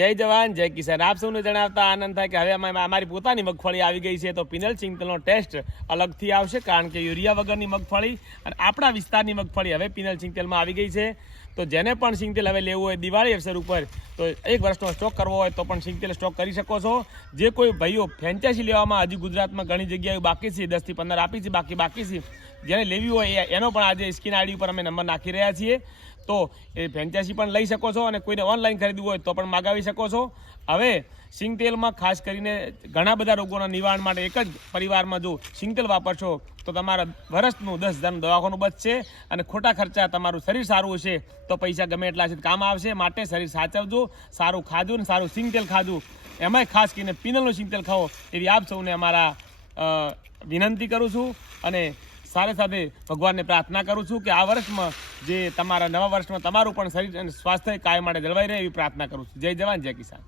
જય જવાન જય કિસાન. આપ સૌને જણાવતા આનંદ થાય કે હવે અમારી પોતાની મગફળી આવી ગઈ છે. તો પિનલ સિંગતેલનો ટેસ્ટ અલગથી આવશે, કારણ કે યુરિયા વગરની મગફળી અને આપણા વિસ્તારની મગફળી હવે પિનલ સિંગતેલમાં આવી ગઈ છે. તો જેને પણ સિંગતેલ હવે લેવું હોય દિવાળી અવસર ઉપર, તો 1 વર્ષનો સ્ટોક કરવો હોય તો પણ સિંગતેલ સ્ટોક કરી શકો છો. જે કોઈ ભાઈઓ ફ્રેન્ચાઇઝી લેવામાં હજી ગુજરાતમાં ઘણી જગ્યાએ બાકી છે, 10 થી 15 આપી છે, બાકી છે. જેને લેવી હોય એનો પણ આજે સ્ક્રીન આઈડી ઉપર અમે નંબર નાખી રહ્યા છીએ. તો એ ફ્રેન્ચાઇઝી પણ લઈ શકો છો અને કોઈને ઓનલાઈન ખરીદવું હોય તો પણ માગાવી શકો છો. હવે સિંગતેલમાં ખાસ કરીને ઘણા બધા રોગોના નિવારણ માટે એક જ પરિવારમાં જો સિંગતેલ વાપરશો તો તમારા વર્ષનું 10,000નું દવાખાનું બચશે અને ખોટા ખર્ચા, તમારું શરીર સારું હશે તો પૈસા ગમે એટલા છે કામ આવશે. માટે શરીર સાચવજો, સારું ખાજો ને સારું સિંગતેલ ખાજો. એમાંય ખાસ કરીને પિનલનું સિંગતેલ ખાઓ એવી આપ સૌને અમારા વિનંતી કરું છું. અને સાથે ભગવાનને પ્રાર્થના કરું છું કે આ વર્ષમાં જે તમારા નવા વર્ષમાં તમારું પણ શરીર અને સ્વાસ્થ્ય કાયમ માટે જળવાઈ રહે એવી પ્રાર્થના કરું છું. જય જવાન જય કિસાન.